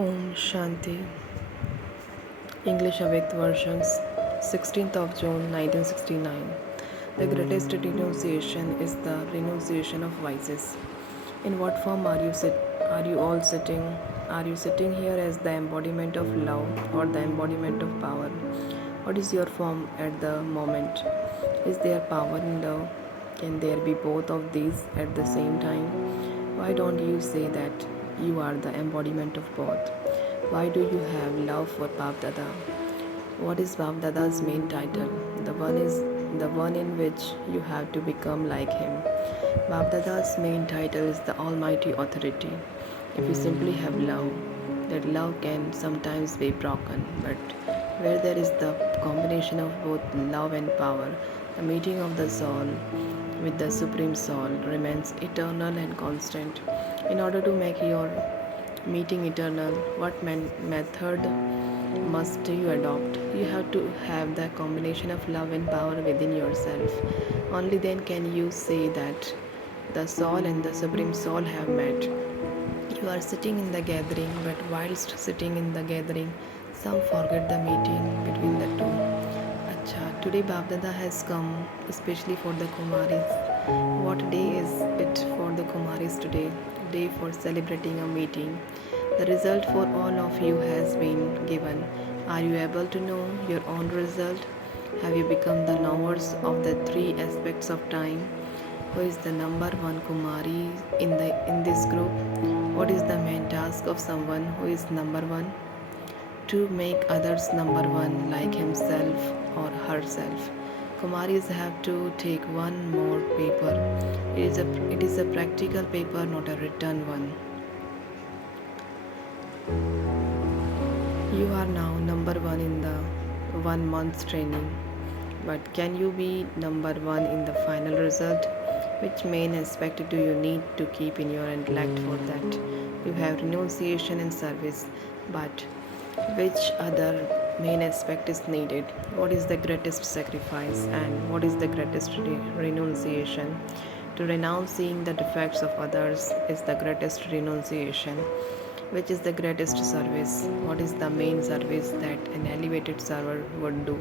Om Shanti. English Avyakt versions 16th of June 1969. The greatest renunciation is the renunciation of vices. In what form are you all sitting? Are you sitting here as the embodiment of love or the embodiment of power? What is your form at the moment? Is there power in love? Can there be both of these at the same time? Why don't you say that you are the embodiment of both? Why do you have love for Bab Dada? What is Bab Dada's main title? The one in which you have to become like him. Bab Dada's main title is the Almighty Authority. If you simply have love, that love can sometimes be broken, but where there is the combination of both love and power, the meeting of the soul with the Supreme Soul remains eternal and constant. In order to make your meeting eternal, what method must you adopt? You have to have the combination of love and power within yourself. Only then can you say that the soul and the Supreme Soul have met. You are sitting in the gathering, but whilst sitting in the gathering, some forget the meeting between the two. Acha, today Babdada has come especially for the Kumaris. What day is it for the Kumaris today? Day for celebrating a meeting. The result for all of you has been given. Are you able to know your own result? Have you become the knowers of the three aspects of time? Who is the number one Kumari in this group? What is the main task of someone who is number one? To make others number one like himself or herself. Kumaris have to take one more paper. It is a practical paper, not a written one. You are now number one in the 1 month training. But can you be number one in the final result? Which main aspect do you need to keep in your intellect for that? You have renunciation and service, but which other main aspect is needed? What is the greatest sacrifice and what is the greatest renunciation? To renounce seeing the defects of others is the greatest renunciation. Which is the greatest service? What is the main service that an elevated server would do?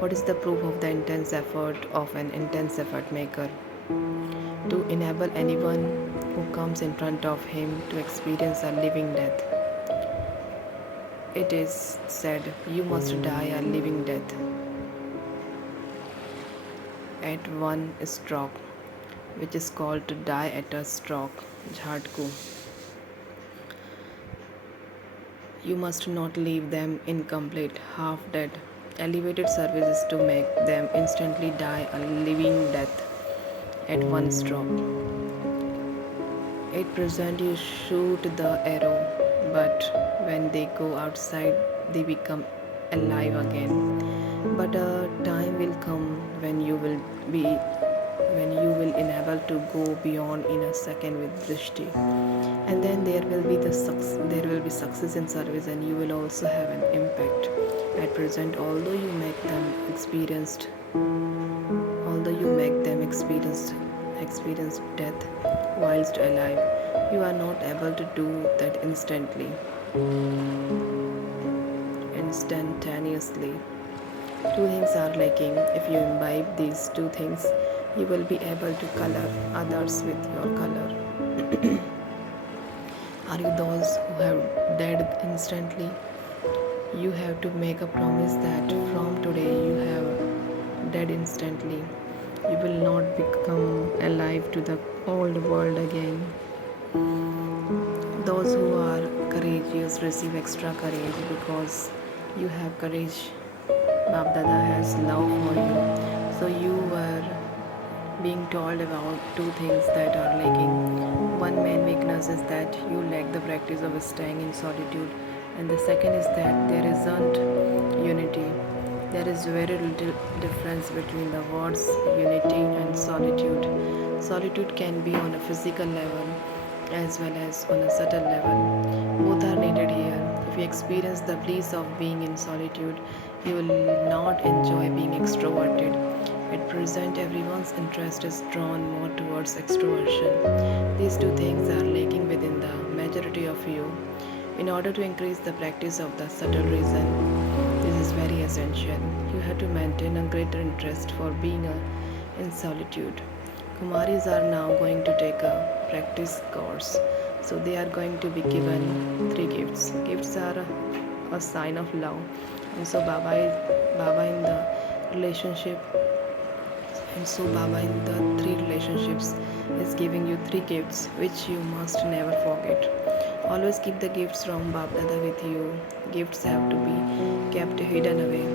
What is the proof of the intense effort of an intense effort maker? To enable anyone who comes in front of him to experience a living death. It is said, you must die a living death at one stroke, which is called to die at a stroke, jhatku. You must not leave them incomplete, half dead. Elevated service is to make them instantly die a living death at one stroke. At present, you shoot the arrow, but when they go outside, they become alive again. But a time will come when you will enable to go beyond in a second with drishti, and then there will be success in service, and you will also have an impact. At present, although you make them experience death whilst alive, you are not able to do that instantaneously. Two things are lacking. If you imbibe these two things, you will be able to color others with your color. Are you those who have died instantly? You have to make a promise that from today you have died instantly. You will not become alive to the old world again. Those who are courageous receive extra courage because you have courage. Bab Dada has love for you. So you were being told about two things that are lacking. One main weakness is that you lack the practice of staying in solitude, and the second is that there isn't unity. There is very little difference between the words unity and solitude. Solitude can be on a physical level as well as on a subtle level. Both are needed here. If you experience the bliss of being in solitude, you will not enjoy being extroverted. At present, everyone's interest is drawn more towards extroversion. These two things are lacking within the majority of you. In order to increase the practice of the subtle reason, this is very essential. You have to maintain a greater interest for being in solitude. Kumaris are now going to take a practice course. So they are going to be given three gifts. Gifts are a sign of love. And so Baba in the relationship and so Baba in the three relationships is giving you three gifts which you must never forget. Always keep the gifts from Bab Dada with you. Gifts have to be kept hidden away.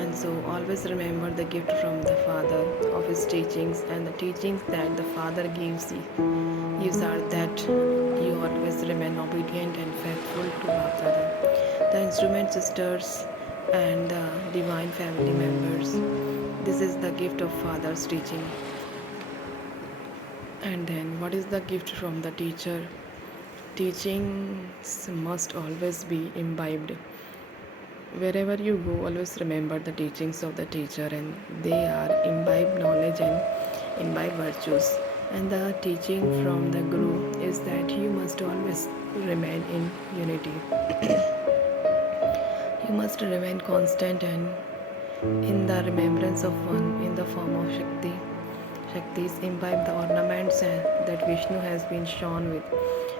And so always remember the gift from the Father of his teachings, and the teachings that the Father gives you are that you always remain obedient and faithful to Bab Dada. The instrument sisters and the divine family members. This is the gift of Father's teaching. And then, what is the gift from the teacher? Teachings must always be imbibed. Wherever you go, always remember the teachings of the teacher, and they are imbibe knowledge and imbibe virtues. And the teaching from the Guru is that you must always remain in unity. You must remain constant and in the remembrance of one in the form of Shakti. Shaktis imbibe the ornaments that Vishnu has been shown with.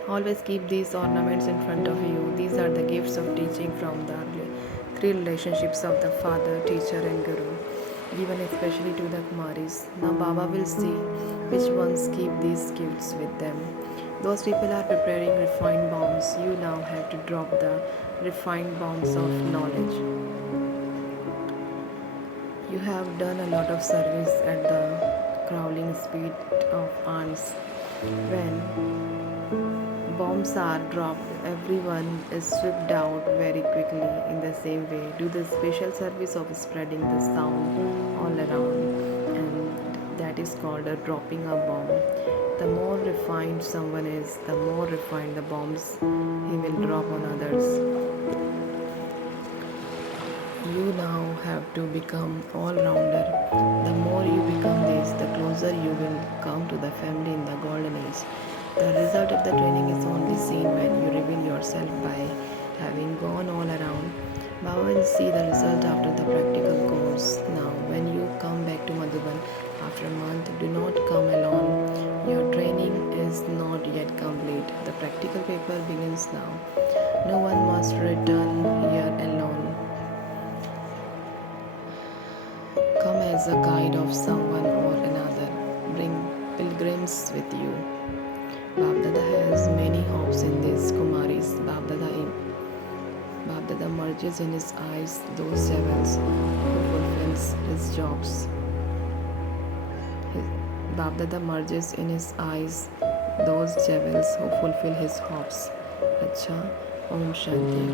Always keep these ornaments in front of you. These are the gifts of teaching from the three relationships of the Father, Teacher, and Guru, given especially to the Kumaris. Now Baba will see which ones keep these gifts with them. Those people are preparing refined bombs. You now have to drop the refined bombs of knowledge. You have done a lot of service at the crawling speed of ants. When bombs are dropped, everyone is swept out very quickly. In the same way, do the special service of spreading the sound all around, and that is called a dropping a bomb. The more refined someone is, the more refined the bombs he will drop on others. You now have to become all-rounder. The more you become this, the closer you will come to the family in the golden age. The result of the training is only seen when you reveal yourself by having gone all around. Baba will see the result after the practical course. Now, when you come back to Madhuban after a month, do not come alone. Your training is not yet complete. The practical paper begins now. No one must return here alone. Come as a guide of someone or another. Bring pilgrims with you. Babdada has many hopes in these Kumaris. Babdada merges in his eyes those devils who fulfills his jobs. Babdada merges in his eyes those devils who fulfill his hopes. Acha, Om Shanti.